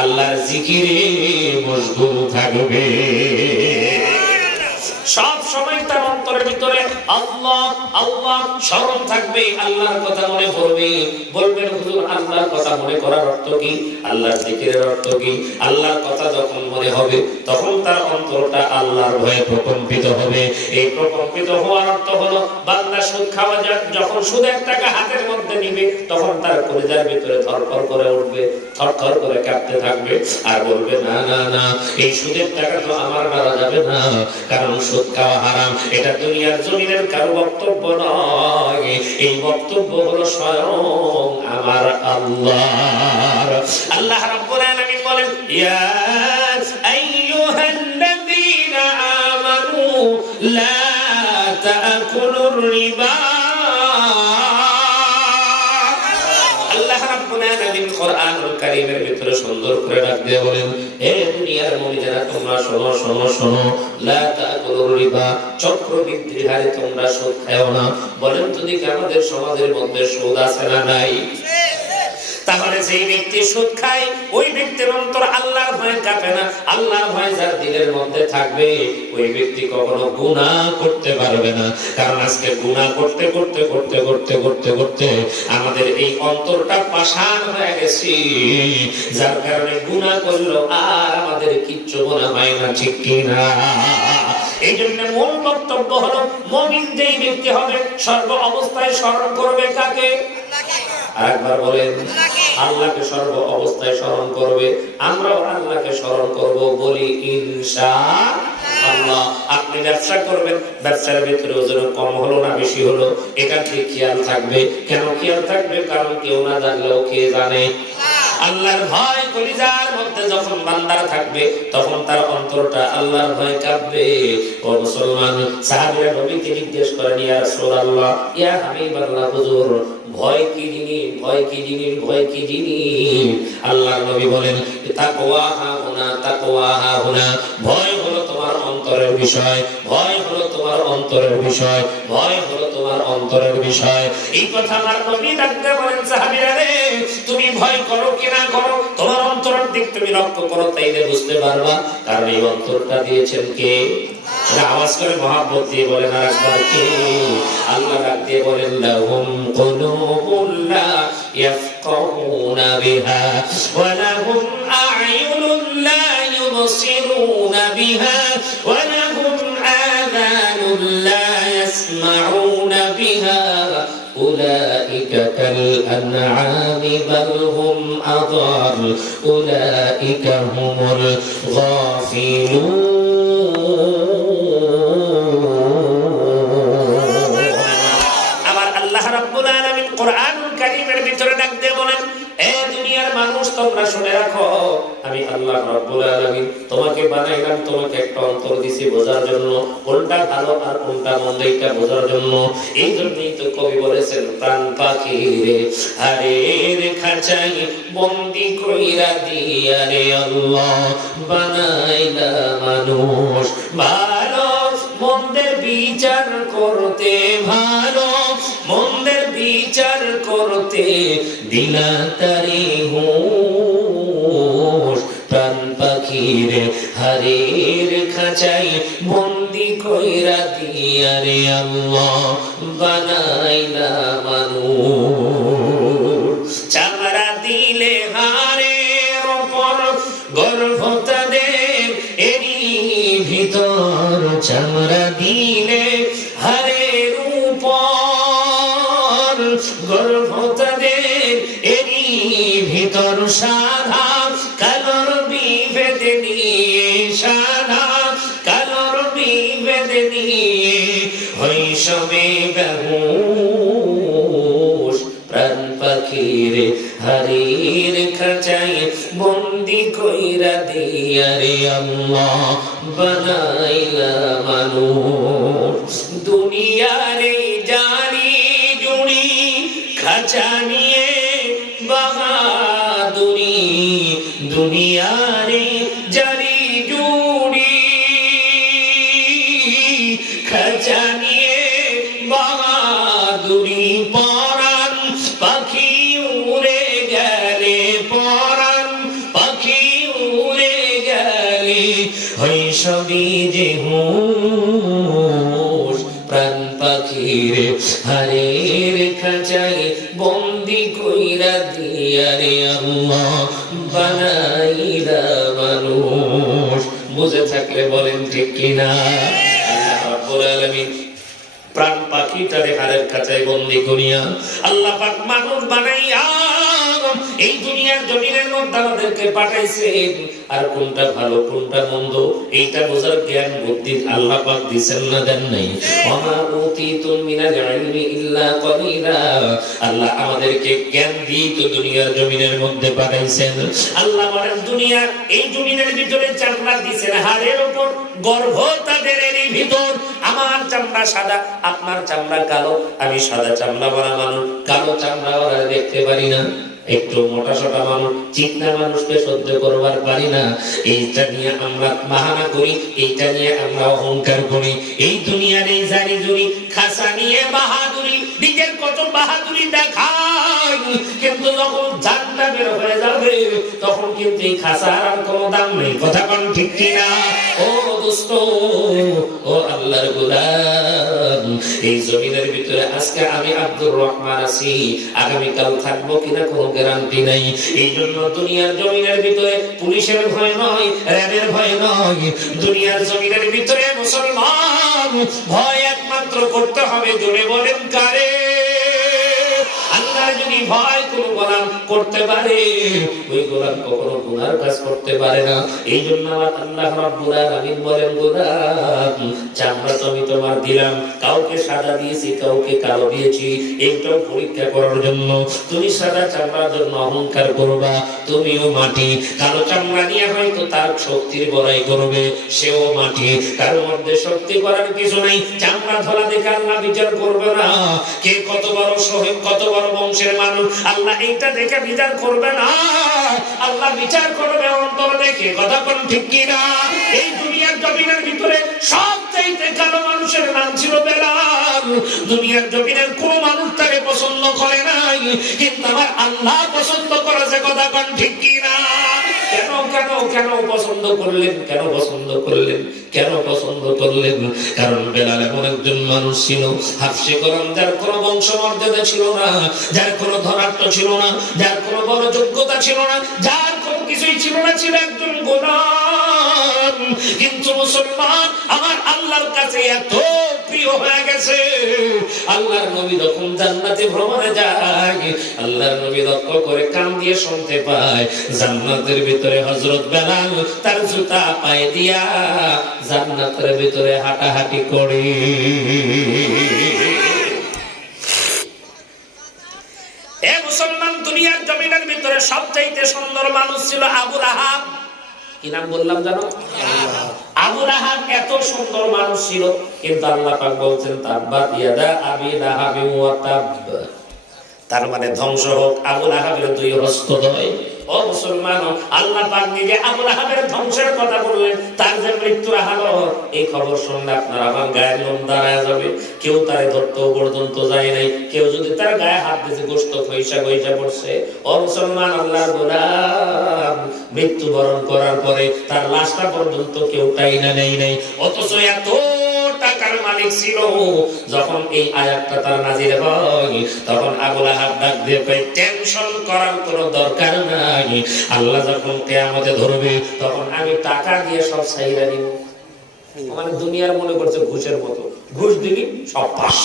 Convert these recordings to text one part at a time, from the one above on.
আল্লাহর জিকিরে মশগুল থাকবে। সব সময় তার অন্তরের ভিতরে আল্লাহ আল্লাহ স্মরণ থাকবে, আল্লাহর কথা মনে পড়বে। বলবেন হুজুর আল্লাহর কথা মনে করার অর্থ কি, আল্লাহর জিকিরের অর্থ কি? আল্লাহর কথা যখন মনে হবে তখন তার অন্তরটা আল্লাহর ভয়ে প্রকম্পিত হবে। এই প্রকম্পিত হওয়ার অর্থ হলো বান্দা সুদ খাওয়া যখন সুদের টাকা হাতের মধ্যে নিবে তখন তার কলিজার ভিতরে থরথর করে উঠবে, থরথর করে কাঁপতে থাকবে আর বলবে না না না, এই সুদের টাকা তো আমার মারা যাবে না, কারণ সুদ খাওয়া হারাম। এটা দুনিয়ার জমিনের কারো বক্তব্য নয়, এই বক্তব্য হলো স্বয়ং আমার আল্লাহর। আল্লাহ রাব্বুল আলামিন বলেন ইয়া আইয়ুহাল্লাযীনা আমানু লা তাকুলুর রিবা। আল্লাহ রাব্বুল আলামিন কোরআনুল কারীমের ভিতরে সুন্দর করে ডাক দিয়ে বলেন হে দুনিয়ার মুমিনেরা তোমরা শোনো শোনো শোনো, লা তাকুলুর রিবা, চক্রবৃদ্ধির হারে তোমরা সুদ খাও না। বলেন তো দেখি আমাদের সমাজের মধ্যে সুদ আছে না নাই? তাহলে যেই ব্যক্তি সুদ খায় ওই ব্যক্তির অন্তর আল্লাহর ভয়ে কাঁপে না। আল্লাহর ভয় যার দিলের মধ্যে থাকবে ওই ব্যক্তি কখনো গুনাহ করতে পারবে না। কারণ আজকে গুনাহ করতে করতে করতে করতে করতে করতে আমাদের এই অন্তরটা পাষাণ হয়ে গেছে, যার কারণে গুনাহ করলো আর আমাদের কিচ্ছু মনে হয় না, ঠিক কিনা? এই জন্য মূল বক্তব্য হলো মুমিন যেই ব্যক্তি হবে সর্ব অবস্থায় স্মরণ করবে কাকে? আরেকবার বলেন, আল্লাহকে সর্ব অবস্থায় স্মরণ করবে। আমরাও আল্লাহকে স্মরণ করব, বলি ইনশাআল্লাহ। আপনি ব্যবসা করবেন, ব্যবসার ভিতরে ওজন কম হলো না বেশি হলো এটা ঠিক খেয়াল থাকবে। কেন খেয়াল থাকবে? কারণ কেউ না জানলেও কে জানে? আল্লাহর ভয় কলিজার মধ্যে যখন বান্দার থাকবে তখন তার অন্তরটা আল্লাহর ভয় কাঁপবে। ও মুসলমান, সাহাবীরা নবীকে জিজ্ঞেস করেন ইয়া রাসূলুল্লাহ, ইয়া হাবিবাল্লাহ, হুজুর ভয় কি জিনিস, ভয় কি জিনিস, ভয় কি জিনিস? আল্লাহর নবী বলেন তাকওয়া হাহুনা, তাকওয়া হাহুনা। ভয় হলো তোমার অন্তরের বিষয়, ভয় হলো তোমার অন্তরের বিষয়, ভয় হলো তোমার অন্তরের বিষয়। এই কথা আমার নবী ডাকতে বলেন সাহাবীরা রে, তুমি ভয় করো কি না করো তোমার অন্তরের দিক তুমি লক্ষ্য করো, তাইলে বুঝতে পারবা। কারণ এই অন্তরটা দিয়েছেন কে? আওয়াজ করে মহব্বত দিয়ে বলেন আর একবার কে? আল্লাহ ডাক দিয়ে বলেন লাহুম কুলুবুন লা ইয়াফকাহুনা বিহা ওয়া লাহুম আ'য়ুনুন লা ইউবসিরুনা বিহা ওয়া লাহুম আযানুন লা ইয়াসমাউনা বিহা উলাইকা কাল আনআমি বাল হুম আযাল উলাইকা হুমুল গাফিলুন। কোরআনুল কারীমের ভিতরে ডাক দিয়ে বলেন এ দুনিয়ার মানুষ তোমরা শুনে রাখো, আমি আল্লাহ রাব্বুল আলামিন তোমাকে বানাইলাম, তোমাকে একটা অন্তর দিছি বোঝার জন্য, কোনটা ভালো আর কোনটা মন্দ এটা বোঝার জন্য। এই জন্যই তো কবি বলেছেন প্রাণ পাখি রে হারের খাঁচাই বন্দি কইরা দিয়া রে আল্লাহ বানাইলা মানুষ। ভালো মন্দের বিচার করতে, ভালো মন্দের বিচার করতে দিলা তারে হুঁশ। প্রাণ পাখির হারের খাঁচাই বন্দি কইরা দিয়া রে আল্লাহ বানাইলা মানুষ। চামড়া দিলে হারের ওপর গর্ভ তাদের এরই ভিতর, চামড়া দিলে হারের উপর গর্ভ তাদের এরই ভিতর, সাধা কালোর বিভেদ নিয়ে, সাধা কালোর বিভেদ নিয়ে হৈসবে বেহুশ। প্রাণ পাখির হারির খাঁচাই বন্দি কইরা দিয়া রে আল্লাহ বানাইলা মানুষ। দুনিয়ারে জানি জুড়ি খাঁচা নিয়ে বাহাদুরি, দুনিয়ারে জানি জুড়ি খাঁচা নিয়ে বাহাদুরি। পরাণ পাখি উড়ে গেলে, পরাণ পাখি হই সবই যে হুঁশ প্রাণ পাখির হারের খাঁচায় বন্দি কইরা দিয়া রে আল্লাহ বানাইলা মানুষ। বুঝে থাকলে বলেন ঠিক কিনা? আল্লাহ রাব্বুল আলামিন প্রাণ পাখিটারে হারের খাঁচায় বন্দি করিয়া আল্লাহ পাক মানুষ বানাইয়া এই দুনিয়ার জমিনের মধ্যে আমাদেরকে পাঠাইছেন। আর কোনটা ভালো কোনটা মন্দ এইটা বোঝার জ্ঞান বুদ্ধি আল্লাহ পাক দিবেন না দেন নাই? ওমা উতিতুম মিনাল ইলমি ইল্লা কলিলা। আল্লাহ আমাদেরকে জ্ঞান দিয়ে তো দুনিয়ার জমিনের মধ্যে পাঠাইছেন। আল্লাহ বলেন দুনিয়া এই জমিনের ভিতরে চামড়া দিবেন হাড়ের উপর, গর্ভ তাদের এরই ভিতর। আমার চামড়া সাদা, আপনার চামড়া কালো, আমি সাদা চামড়া বড়া মানুষ, কালো চামড়া বড়া দেখতে পারি না। একটু মোটা সোটা মানুষ, চিকনা মানুষকে সহ্য করবার পারি না। এইটা নিয়ে আমরা বাহানা করি, এইটা নিয়ে আমরা অহংকার করি। এই দুনিয়ার এই জারি জুরি খাসা নিয়ে বাহাদুরি, নিজের কত বাহাদুরি দেখাই, কিন্তু যখন জানটা বের হয়ে যাবে তখন কিন্তু এই খাসার আর কোনো দাম নেই। কথা কোন ঠিক কিনা? ও দোস্ত, ও আল্লাহর গোলাম, এই জমিনের ভিতরে আজকে আমি আব্দুর রহমান আছি, আগামীকাল থাকবো কিনা কোনো গ্যারান্টি নাই। এই জন্য দুনিয়ার জমিনের ভিতরে পুলিশের ভয় নয়, র্যাবের ভয় নয়। দুনিয়ার জমিনের ভিতরে মুসলমান ভয় একমাত্র করতে হবে, জোরে বলেন কারে? আল্লাহ যদি ভয় কোন গোলাম করতে পারে, ওই গোলাম কখনো গুনার কাজ করতে পারে না। এই জন্য আল্লাহ রাব্বুল আলামিন বলেন, গোলাম চামড়া তো আমি তোমার দিলাম, কাউকে সাদা দিয়েছি কাউকে কালো দিয়েছি, এইটাও পরীক্ষা করার জন্য। তুমি সাদা চামড়ার জন্য অহংকার করবা, তুমিও মাটি। কালো চামড়া নিয়ে হয়তো তার শক্তির বড়াই করবে, সেও মাটি। কারোর মধ্যে শক্তি করার কিছু নাই। চামড়া ধরা দেখে আল্লাহ বিচার করবে না কে কত বড় শহীদ, কত বড় বংশের মানুষ, আল্লাহ এইটা দেখে বিচার করবে না। আল্লাহ বিচার করবে অন্তর দেখে। কথা কোন ঠিক কিনা? এই দুনিয়ার জমিনের ভিতরে সবচাইতে কালো মানুষের নাম ছিল বেলাল। দুনিয়ার জমিনের কোন মানুষ তাকে পছন্দ করে নাই, কিন্তু আমার আল্লাহ পছন্দ করেছে। কথা কোন ঠিক কিনা? কেন কেন কেন পছন্দ করলেন? কেন পছন্দ করলেন? কেন পছন্দ করলেন? কারণ বেলাল এমন একজন মানুষ ছিল, হাফসে গোলাম, যার কোনো বংশ মর্যাদা ছিল না, যার কোনো ধনাত্ম ছিল না, যার কোনো বড় যোগ্যতা ছিল না, যার কোনো কিছুই ছিল না, ছিল একজন গোলাম। কিন্তু মুসলমান আমার আল্লাহর কাছে এত প্রিয় হয়ে গেছে। আল্লাহর নবী যখন জান্নাতে ভ্রমণে যায়, আল্লাহর নবী লক্ষ্য করে কান দিয়ে শুনতে পায় জান্নাতের ভিতরে হযরত বেলাল তার জুতা পায়ে দিয়া জান্নাতের ভিতরে হাঁটাহাঁটি করে। এ মুসলমান, দুনিয়ার জমিনের ভিতরে সবচাইতে সুন্দর মানুষ ছিল আবু লাহাব। কি নাম বললাম জানো? আবু লাহাব এত সুন্দর মানুষ ছিল, কিন্তু আল্লাহ পাক বলছেন তাব্বাত ইয়াদা আবি লাহাবি ওয়া তাব, তার মানে ধ্বংস হোক আবু লাহাবের দুই হস্তদ্বয়। ও মুসলমান, আল্লাহ পাক নিজে আবু লাহাবের ধ্বংসের কথা বললেন, তার যে মৃত্যুর হালত, এই খবর শুনলে আপনার আমার গায়ের লোম দাঁড়ায় যাবে। কেউ তারে ধরতেও পর্যন্ত যায় নাই, কেউ যদি তার গায়ে হাত দিতে গোশত খইসা পড়ছে। ও মুসলমান, আল্লাহর গোলাম মৃত্যুবরণ করার পরে তার লাশটা পর্যন্ত কেউ টাইনা নেই নাই। অথচ এত টাকার মালিক ছিল। যখন এই আয়াতটা তার নাজিল হয়, তখন আবু লাহাব ডাক দিয়ে কয়, টেনশন করার কোনো দরকার নাই। আল্লাহ যখন কিয়ামতে ধরবে, তখন আমি টাকা দিয়ে সব ছাইরা নিব। মানে দুনিয়ার মনে করছে ঘুষের মতো, ঘুষ দিবি সব পাস।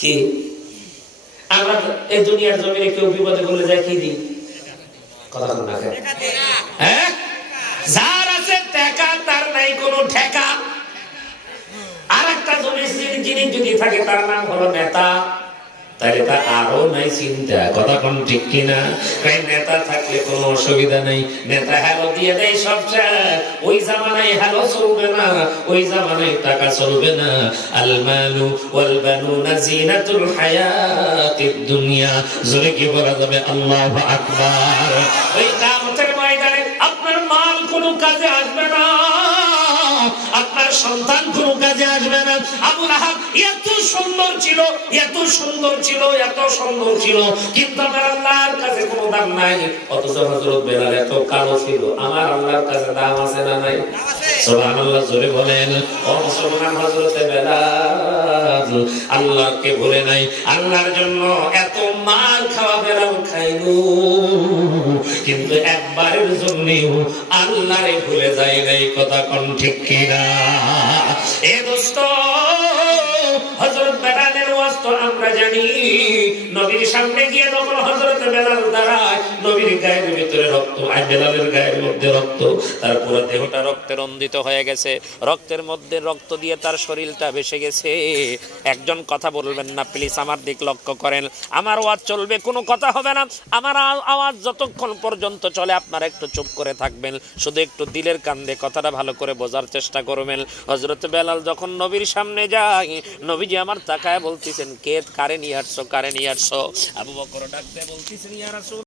কি আমরা এই দুনিয়ার জমিনে কেউ বিপদে বলে যায় কি দিই? কথা বল না। হ্যাঁ, যার আছে টাকা তার নাই কোনো ঠেকা। আর একটা জিনিস যদি থাকে তার নাম হলো নেতা, তাহলে তা আরো নাই চিন্তা। কথা কোন ঠিক কিনা? নেতা থাকলে কোনো অসুবিধা নাই, নেতা হ্যালো দিয়ে দেয় সব শেষ। ওই জামানায় হ্যালো চলবে না, ওই জামানায় টাকা চলবে না। আল মালু ওয়াল বানুনা জিনাতুল হায়াতিদ দুনিয়া। জোরে কি বলা যাবে? আল্লাহু আকবার। ওই কিয়ামতের ময়দানে আপনার মাল কোনো কাজে আসবে না, আপনার সন্তান কোনো কাজে আসবে না। আবু লাহাব এত সুন্দর ছিল, এত সুন্দর ছিল, এত সুন্দর ছিল, কিন্তু আমার আল্লাহর কাছে কোনো দাম নাই। অথচ হযরত বেলাল এত কালো ছিল, আমার আল্লাহর কাছে দাম আছে না নাই? সুবহানাল্লাহ, জোরে বলেন। ও মুসলমান, হযরত বেলাল আল্লাহকে ভুলে নাই। আল্লাহর জন্য এত মার খাওয়া বেলাল খাইলো, কিন্তু একবারের জন্যও আল্লাহরে ভুলে যায় নাই। কথা কোন ঠিক কিনা? এ দোস্ত, হযরত বেলালের ওয়াজ তো আমরা জানি। নবীর সামনে গিয়ে যখন হযরত বেলাল দাঁড়ায়, নবীর গায়ের ভিতরে রক্ত, আর বেলালের গায়ের মধ্যে রক্ত, তার পুরো দেহটা রক্তে রঞ্জিত হয়ে গেছে, রক্তের মধ্যে রক্ত দিয়ে তার শরীরটা ভেসে গেছে। একজন কথা বলবেন না প্লিজ, আমার দিক লক্ষ্য করেন। আমার ওয়াজ চলবে, কোনো কথা হবে না। আমার আওয়াজ যতক্ষণ পর্যন্ত চলে আপনারা একটু চুপ করে থাকবেন, শুধু একটু দিলের কান দিয়ে কথাটা ভালো করে বোঝার চেষ্টা করবেন। হযরত বেলাল যখন নবীর সামনে যায়, নবীজি আমার তাকায় বলতেছেন, কে কারে নিয়ে আসছো, কারে নিয়ে আসছো? আবু বকর ডাকতে বলতেছেন, ইয়া রাসূল